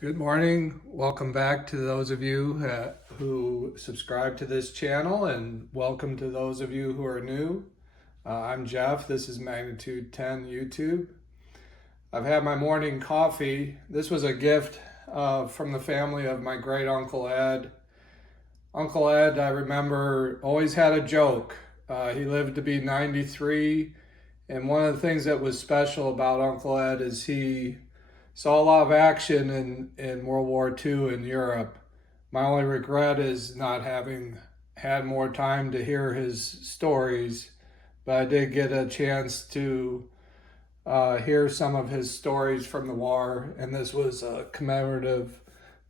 Good morning. Welcome back to those of you who subscribe to this channel, and welcome to those of you who are new. I'm Jeff. This is Magnitude 10 YouTube. I've had my morning coffee. This was a gift from the family of my great Uncle Ed. Uncle Ed, I remember, always had a joke. He lived to be 93, and one of the things that was special about Uncle Ed is he saw a lot of action in World War II in Europe. My only regret is not having had more time to hear his stories, but I did get a chance to hear some of his stories from the war, and this was a commemorative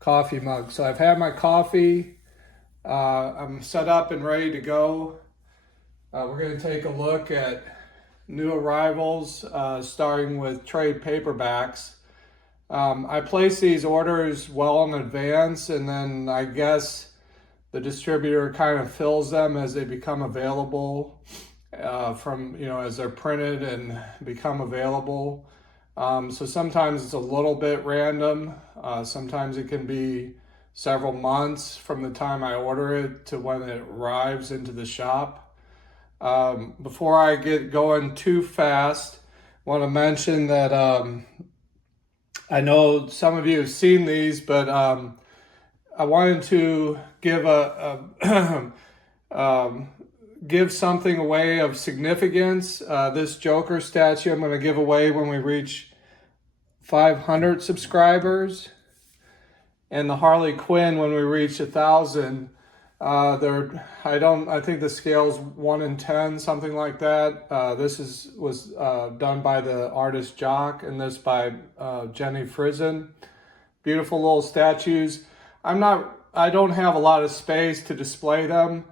coffee mug. So I've had my coffee. I'm set up and ready to go. We're going to take a look at new arrivals, starting with trade paperbacks. I place these orders well in advance, and then I guess the distributor kind of fills them as they become available as they're printed and become available. So sometimes it's a little bit random. Sometimes it can be several months from the time I order it to when it arrives into the shop. Before I get going too fast, I want to mention that I know some of you have seen these, but I wanted to give give something away of significance. This Joker statue I'm going to give away when we reach 500 subscribers, and the Harley Quinn when we reach 1,000. I think the scale's 1 in 10, something like that. This was done by the artist Jock, and this by Jenny Frizen. Beautiful little statues. I don't have a lot of space to display them.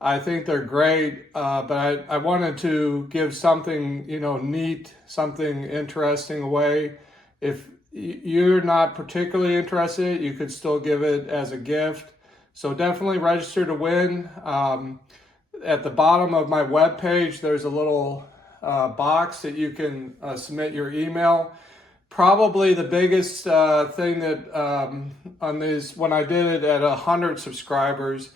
I think they're great, but I wanted to give something, neat, something interesting away. If you're not particularly interested, you could still give it as a gift. So definitely register to win. At the bottom of my webpage, there's a little box that you can submit your email. Probably the biggest thing that on this, when I did it at 100 subscribers,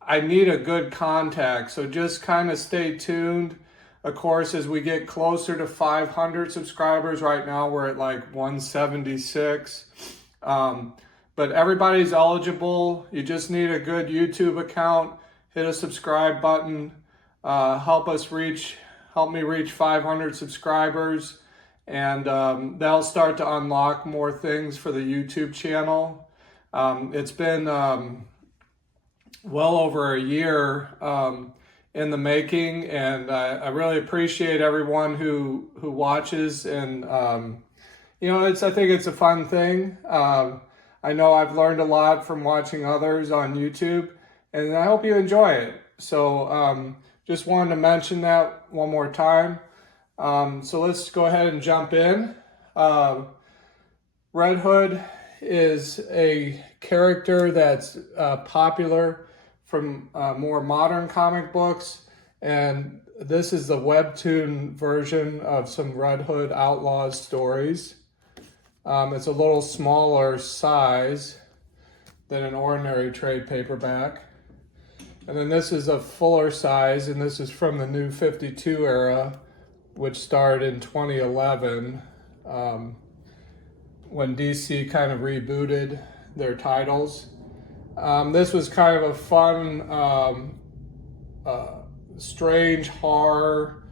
I need a good contact. So just kind of stay tuned. Of course, as we get closer to 500 subscribers, right now we're at like 176. But everybody's eligible. You just need a good YouTube account. Hit a subscribe button. Help me reach 500 subscribers, and that'll start to unlock more things for the YouTube channel. It's been well over a year in the making, and I really appreciate everyone who watches. And I think it's a fun thing. I know I've learned a lot from watching others on YouTube, and I hope you enjoy it. So just wanted to mention that one more time. So let's go ahead and jump in. Red Hood is a character that's popular from more modern comic books, and this is the webtoon version of some Red Hood Outlaws stories. It's a little smaller size than an ordinary trade paperback. And then this is a fuller size, and this is from the New 52 era, which started in 2011, when DC kind of rebooted their titles. This was kind of a fun, strange horror,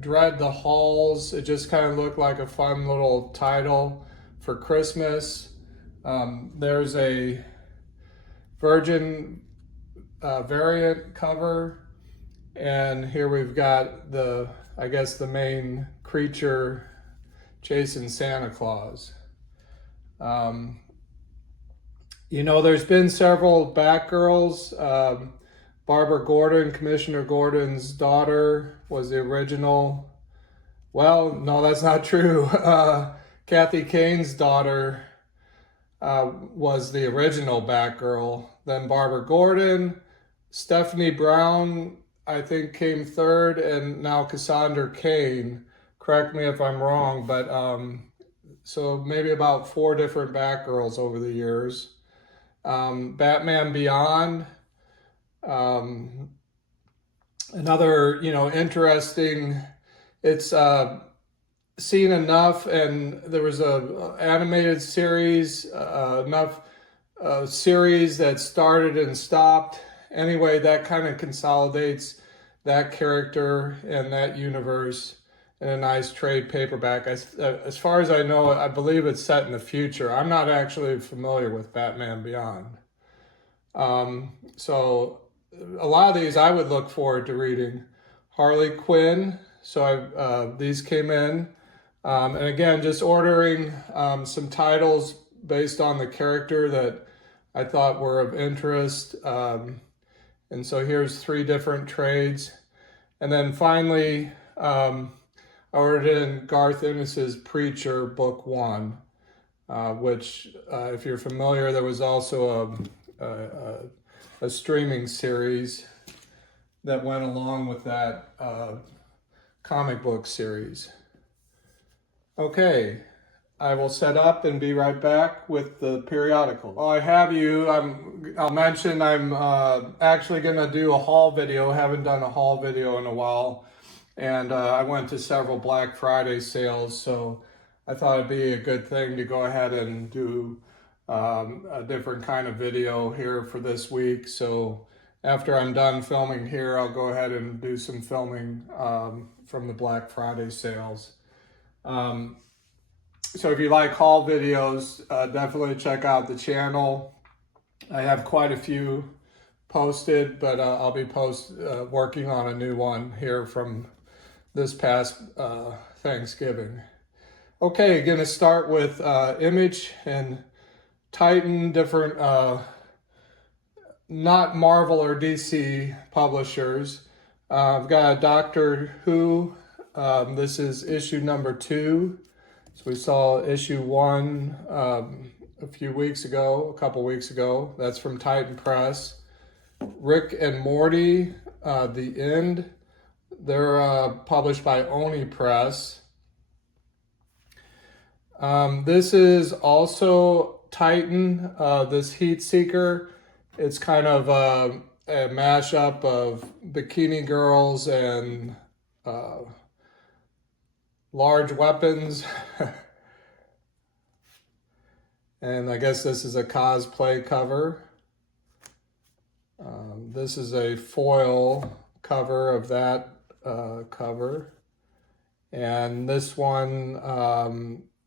Dread the Halls. It just kind of looked like a fun little title for Christmas. There's a Virgin variant cover, and here we've got the main creature chasing Santa Claus. There's been several Batgirls. Barbara Gordon, Commissioner Gordon's daughter, was the original. Well, no, that's not true. Kathy Kane's daughter was the original Batgirl. Then Barbara Gordon, Stephanie Brown, I think, came third, and now Cassandra Cain. Correct me if I'm wrong, but so maybe about 4 different Batgirls over the years. Batman Beyond, um, another, interesting, it's seen enough, and there was a animated series, enough series that started and stopped. Anyway, that kind of consolidates that character and that universe in a nice trade paperback. As far as I know, I believe it's set in the future. I'm not actually familiar with Batman Beyond. So a lot of these I would look forward to reading. Harley Quinn. So these came in. And again, just ordering some titles based on the character that I thought were of interest. And so here's 3 different trades. And then finally, I ordered in Garth Ennis's Preacher, Book 1, which, if you're familiar, there was also a streaming series that went along with that comic book series. Okay, I will set up and be right back with the periodical. While I have you, I'll mention I'm actually going to do a haul video. Haven't done a haul video in a while. And I went to several Black Friday sales, so I thought it'd be a good thing to go ahead and do a different kind of video here for this week. So after I'm done filming here, I'll go ahead and do some filming from the Black Friday sales. So if you like haul videos, definitely check out the channel. I have quite a few posted, but I'll be working on a new one here from this past Thanksgiving. Okay, going to start with Image and Titan, different, not Marvel or DC publishers. I've got a Doctor Who. This is issue number 2. So we saw issue 1 a couple weeks ago. That's from Titan Press. Rick and Morty, The End. They're published by Oni Press. This is also Titan, this Heat Seeker. It's kind of a mashup of Bikini Girls and large weapons. And I guess this is a cosplay cover. This is a foil cover of that cover. And this one,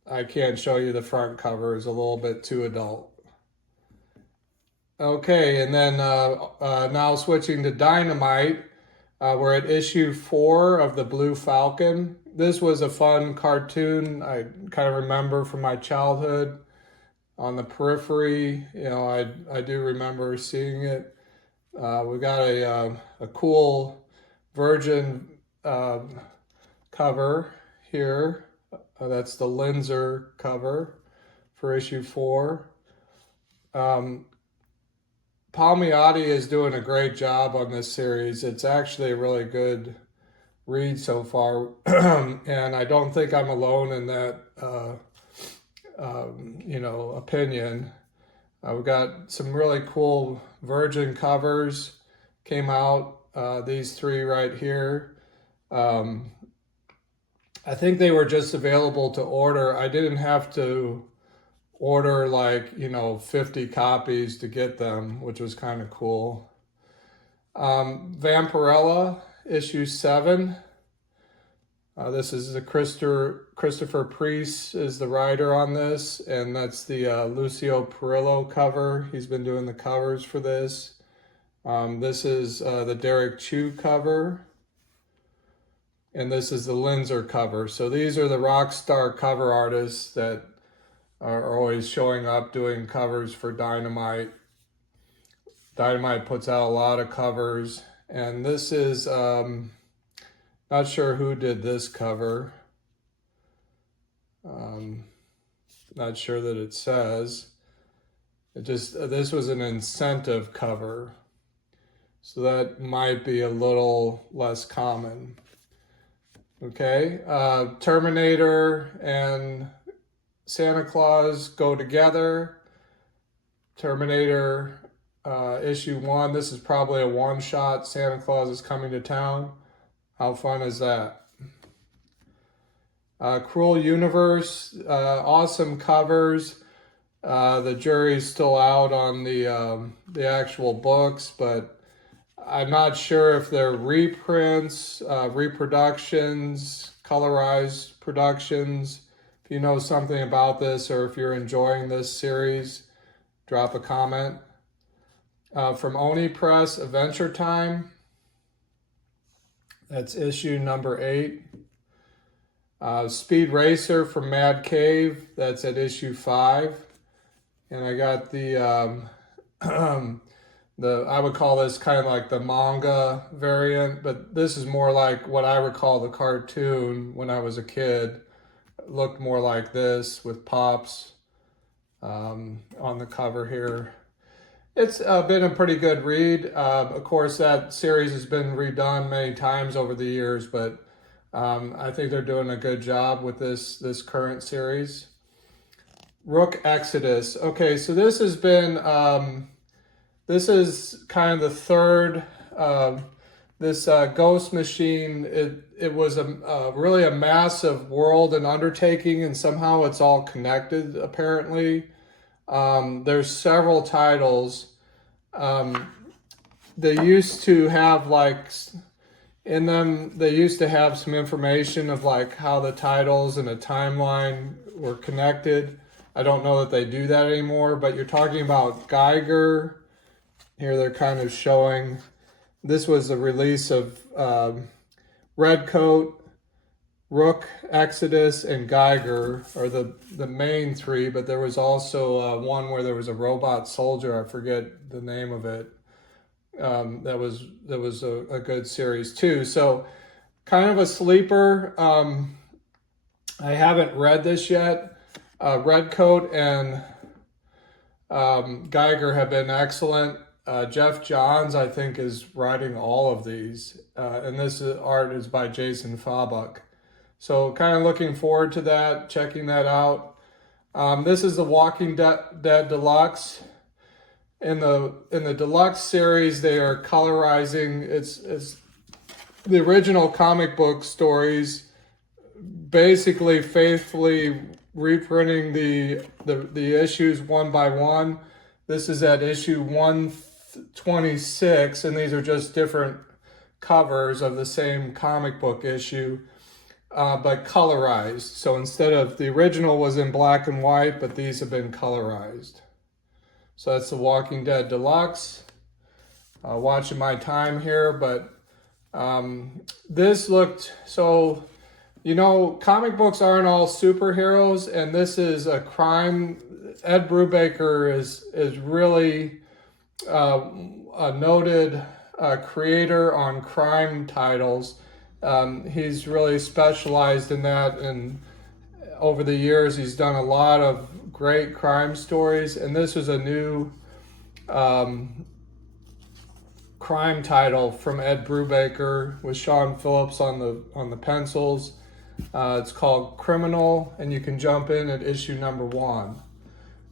I can't show you the front cover, is a little bit too adult. Okay, and then now switching to Dynamite. We're at issue 4 of the Blue Falcon. This was a fun cartoon I kind of remember from my childhood. On the periphery, I do remember seeing it. We got a cool Virgin cover here. That's the Linzer cover for issue 4. Palmiotti is doing a great job on this series. It's actually a really good read so far, and I don't think I'm alone in that, opinion. We've got some really cool Virgin covers came out. These 3 right here. I think they were just available to order. I didn't have to order 50 copies to get them, which was kind of cool. Vampirella, issue 7. This is the Christopher Priest is the writer on this, and that's the Lucio Perillo cover. He's been doing the covers for this. This is the Derek Chu cover, and this is the Linzer cover. So these are the rock star cover artists that are always showing up doing covers for Dynamite. Dynamite puts out a lot of covers, and this is not sure who did this cover. Not sure that it says. This was an incentive cover, so that might be a little less common. Okay, Terminator and Santa Claus Go Together, Terminator issue 1. This is probably a one-shot. Santa Claus is coming to town. How fun is that? Cruel Universe, awesome covers. The jury's still out on the actual books, but I'm not sure if they're reprints, reproductions, colorized productions. If you know something about this or if you're enjoying this series, drop a comment. From Oni Press, Adventure Time. That's issue number 8. Speed Racer from Mad Cave. That's at issue 5. And I got the I would call this kind of like the manga variant, but this is more like what I recall the cartoon when I was a kid. It looked more like this with Pops on the cover here. It's been a pretty good read. Of course, that series has been redone many times over the years, but I think they're doing a good job with this current series. Rook Exodus. Okay, so this has been, this is kind of the third, this Ghost Machine, it was really a massive world and undertaking, and somehow it's all connected, apparently. There's several titles. They used to have like, in them, they used to have some information of like how the titles and a timeline were connected. I don't know that they do that anymore, but you're talking about Geiger. Here they're kind of showing, this was the release of Redcoat, Rook, Exodus, and Geiger are the main 3, but there was also one where there was a robot soldier, I forget the name of it. That was a good series too. So kind of a sleeper. I haven't read this yet. Redcoat and Geiger have been excellent. Jeff Johns, I think, is writing all of these. And this art is by Jason Fabuk. So kind of looking forward to that, checking that out. This is the Walking Dead Deluxe. In the Deluxe series, they are colorizing, it's the original comic book stories, basically faithfully reprinting the issues one by one. This is at issue 126, and these are just different covers of the same comic book issue, but colorized. So instead of, the original was in black and white, but these have been colorized. So that's the Walking Dead Deluxe. Watching my time here, but this looked, so, you know, comic books aren't all superheroes, and this is a crime. Ed Brubaker is really a noted creator on crime titles. He's really specialized in that, and over the years he's done a lot of great crime stories, and this is a new crime title from Ed Brubaker with Sean Phillips on the pencils. It's called Criminal, and you can jump in at issue number 1.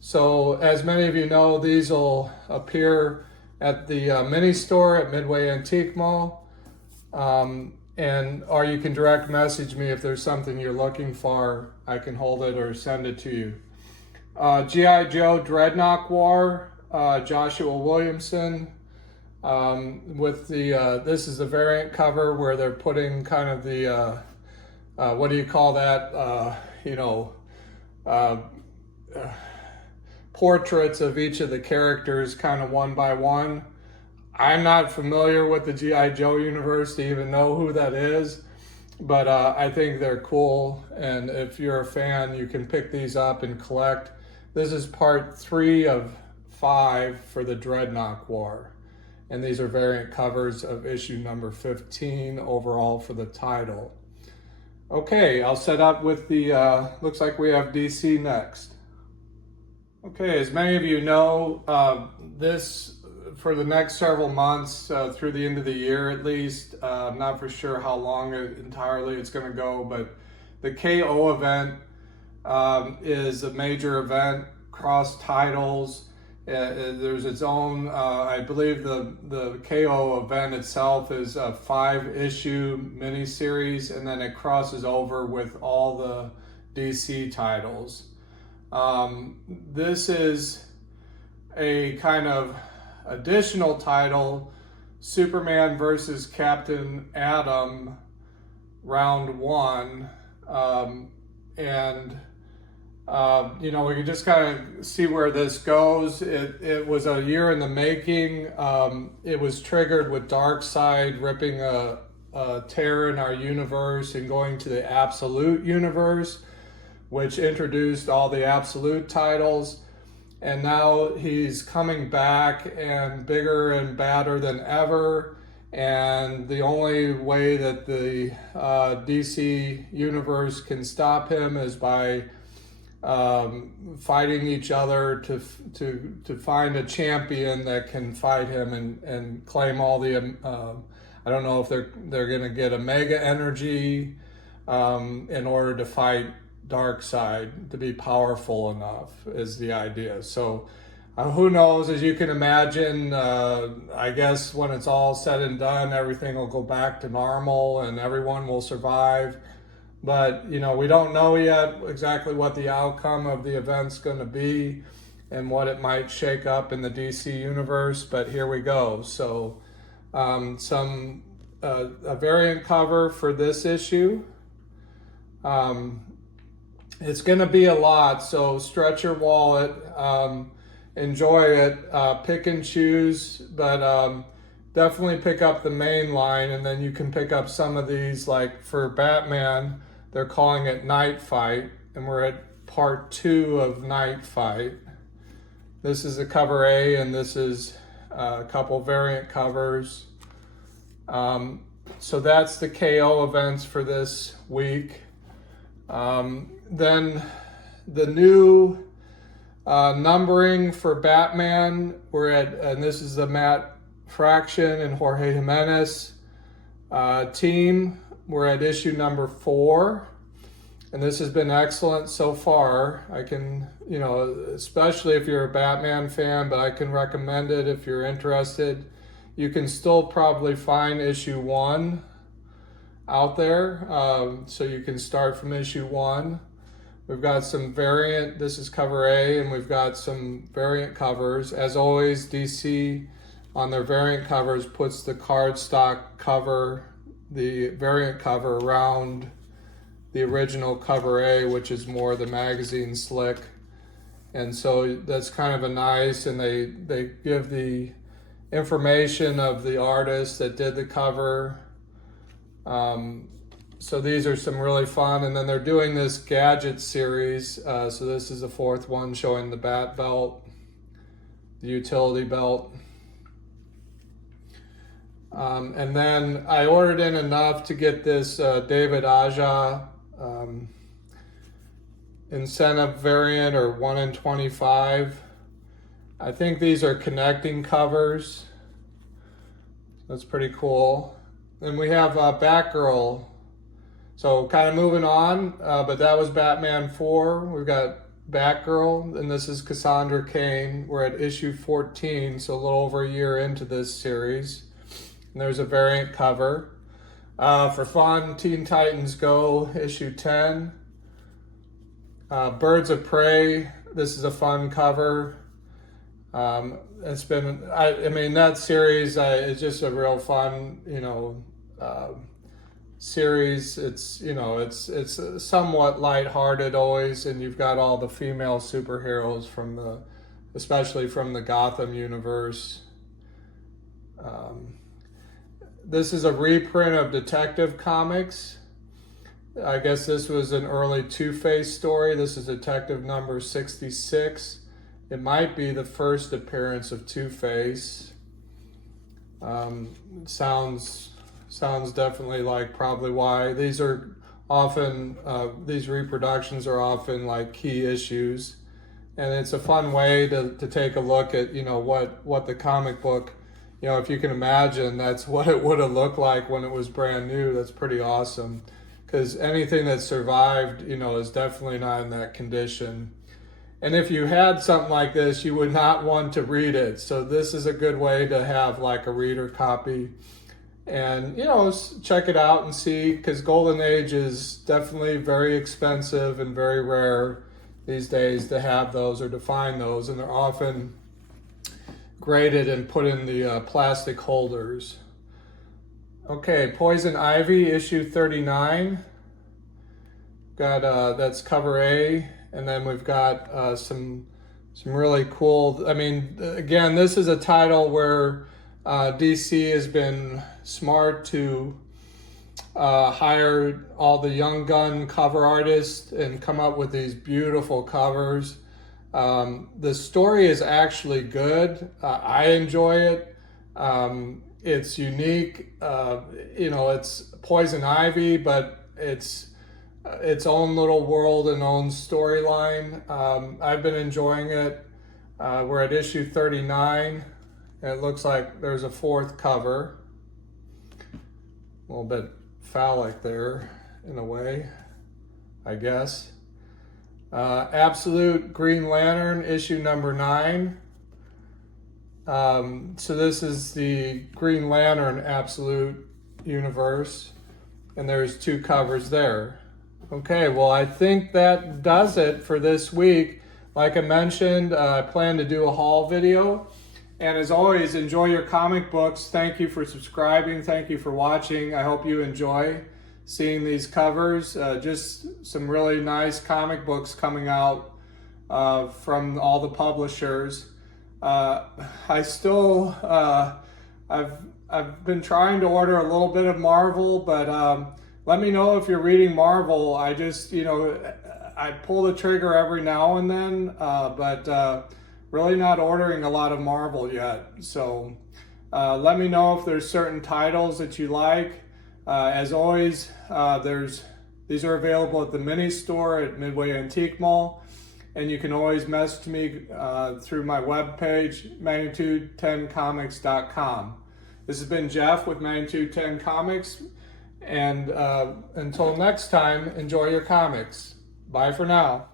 So as many of you know, these will appear at the mini store at Midway Antique Mall, or you can direct message me if there's something you're looking for. I can hold it or send it to you. G.I. Joe Dreadnought War, Joshua Williamson, with the, this is the variant cover where they're putting kind of the, what do you call that, portraits of each of the characters kind of one by one. I'm not familiar with the G.I. Joe universe to even know who that is, but I think they're cool, and if you're a fan, you can pick these up and collect. This is part 3 of 5 for the Dreadnought War, and these are variant covers of issue number 15 overall for the title. Okay, I'll set up with the, looks like we have DC next. Okay, as many of you know, this, for the next several months, through the end of the year at least, I'm not for sure how long entirely it's going to go, but the KO event is a major event, cross titles. There's its own, I believe the KO event itself is a 5-issue miniseries, and then it crosses over with all the DC titles. This is a kind of additional title, Superman versus Captain Atom, round 1. We can just kind of see where this goes. It was a year in the making. It was triggered with Darkseid ripping a tear in our universe and going to the Absolute universe, which introduced all the Absolute titles. And now he's coming back and bigger and badder than ever. And the only way that the DC universe can stop him is by fighting each other to find a champion that can fight him and claim all the I don't know if they're going to get Omega energy in order to fight Darkseid, to be powerful enough is the idea. So who knows, as you can imagine, I guess when it's all said and done, everything will go back to normal and everyone will survive. But, we don't know yet exactly what the outcome of the event's going to be and what it might shake up in the DC universe, but here we go. So a variant cover for this issue. It's going to be a lot, so stretch your wallet, enjoy it, pick and choose, but definitely pick up the main line, and then you can pick up some of these, like for Batman, they're calling it Night Fight, and we're at part 2 of Night Fight. This is a cover A, and this is a couple variant covers. So that's the KO events for this week. Then the new numbering for Batman, and this is the Matt Fraction and Jorge Jimenez team. We're at issue number 4, and this has been excellent so far. I can, especially if you're a Batman fan, but I can recommend it if you're interested. You can still probably find issue 1 out there, so you can start from issue 1. We've got some variant, this is cover A, and we've got some variant covers. As always, DC on their variant covers puts the cardstock cover, the variant cover around the original cover A, which is more the magazine slick. And so that's kind of a nice, and they give the information of the artist that did the cover. So these are some really fun, and then they're doing this gadget series. So this is the 4th one showing the bat belt, the utility belt. And then I ordered in enough to get this David Aja incentive variant, or 1 in 25. I think these are connecting covers. That's pretty cool. Then we have Batgirl. So kind of moving on, but that was Batman 4. We've got Batgirl, and this is Cassandra Cain. We're at issue 14, so a little over a year into this series. And there's a variant cover. For fun, Teen Titans Go, issue 10. Birds of Prey, this is a fun cover. It's been, that series is just a real fun, series. It's somewhat lighthearted always, and you've got all the female superheroes especially from the Gotham universe. This is a reprint of Detective Comics. I guess this was an early Two-Face story. This is Detective number 66. It might be the first appearance of Two-Face. Sounds definitely like probably why. These are often, these reproductions are often like key issues. And it's a fun way to take a look at, what the comic book, if you can imagine, that's what it would have looked like when it was brand new. That's pretty awesome. because anything that survived, is definitely not in that condition. And if you had something like this, you would not want to read it. So this is a good way to have like a reader copy and, check it out and see, because Golden Age is definitely very expensive and very rare these days to have those or to find those. And they're often graded and put in the plastic holders. Okay, Poison Ivy, issue 39. Got that's cover A, and then we've got some really cool. Again, this is a title where DC has been smart to hire all the young gun cover artists and come up with these beautiful covers. The story is actually good. I enjoy it. It's unique. It's Poison Ivy, but it's its own little world and own storyline. I've been enjoying it. We're at issue 39, and it looks like there's a fourth cover. A little bit phallic there, in a way, I guess. Absolute Green Lantern, issue number 9. So this is the Green Lantern Absolute universe, and there's 2 covers there. Okay, well, I think that does it for this week. Like I mentioned, I plan to do a haul video. And as always, enjoy your comic books. Thank you for subscribing. Thank you for watching. I hope you enjoy seeing these covers. Just some really nice comic books coming out from all the publishers. I've been trying to order a little bit of Marvel, but let me know if you're reading Marvel. I just, I pull the trigger every now and then, but really not ordering a lot of Marvel yet. So let me know if there's certain titles that you like. As always, these are available at the mini store at Midway Antique Mall. And you can always message me through my webpage, magnitude10comics.com. This has been Jeff with Magnitude 10 Comics. And until next time, enjoy your comics. Bye for now.